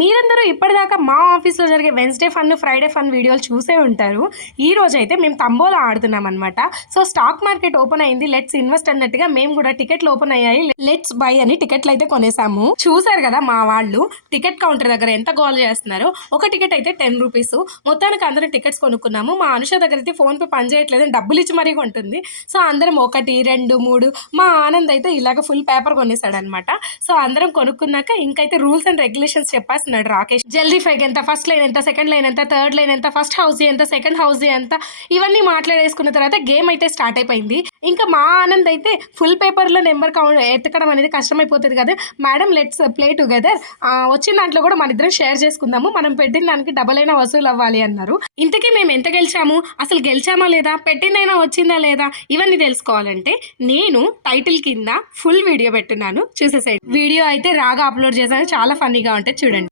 మీరందరూ ఇప్పటిదాకా మా ఆఫీస్లో జరిగే వెన్స్డే ఫన్ ఫ్రైడే ఫన్ వీడియోలు చూసే ఉంటారు. ఈ రోజు అయితే మేము తంబోలా ఆడుతున్నాం అనమాట. సో స్టాక్ మార్కెట్ ఓపెన్ అయింది, లెట్స్ ఇన్వెస్ట్ అన్నట్టుగా మేము కూడా టికెట్లు ఓపెన్ అయ్యాయి, లెట్స్ బై అని టికెట్లు అయితే కొనేసాము. చూసారు కదా మా వాళ్ళు టికెట్ కౌంటర్ దగ్గర ఎంత గోల్ చేస్తున్నారు. ఒక టికెట్ అయితే 10 రూపీస్. మొత్తానికి అందరం టికెట్స్ కొనుక్కున్నాము. మా అనుష దగ్గర అయితే ఫోన్ పే పని చేయట్లేదు, డబ్బులు ఇచ్చి మరీ కొంటుంది. సో అందరం 1 2 3 మా ఆనంద్ అయితే ఇలాగ ఫుల్ పేపర్ కొనేసాడు అనమాట. సో అందరం కొనుక్కున్నాక ఇంకైతే రూల్స్ అండ్ రెగ్యులేషన్స్ చెప్పేస్తున్నాడు రాకేష్. జల్దీ ఫైక్ ఎంత, ఫస్ట్ లైన్ ఎంత, సెకండ్ లైన్ ఎంత, థర్డ్ లైన్ ఎంత, ఫస్ట్ హౌస్ ఎంత, సెకండ్ హౌస్ ఎంత, ఇవన్నీ మాట్లాడేసుకున్న తర్వాత గేమ్ అయితే స్టార్ట్ అయిపోయింది. ఇంకా మా ఆనంద్ అయితే ఫుల్ పేపర్లో నెంబర్ కౌంట్ ఎత్తకడం అనేది కష్టమైపోతుంది కదా మేడం, లెట్స్ ప్లే టుగెదర్, వచ్చిన దాంట్లో కూడా మన ఇద్దరం షేర్ చేసుకుందాము, మనం పెట్టిన దానికి డబల్ అయినా వసూలు అవ్వాలి అన్నారు. ఇంతకీ మేము ఎంత గెలిచాము, అసలు గెలిచామా లేదా, పెట్టిందైనా వచ్చిందా లేదా, ఇవన్నీ తెలుసుకోవాలంటే నేను టైటిల్ కింద ఫుల్ వీడియో పెట్టున్నాను, చూసేసేయండి. వీడియో అయితే రాగా అప్లోడ్ చేశాను, చాలా ఫన్నీగా ఉంటుంది, చూడండి.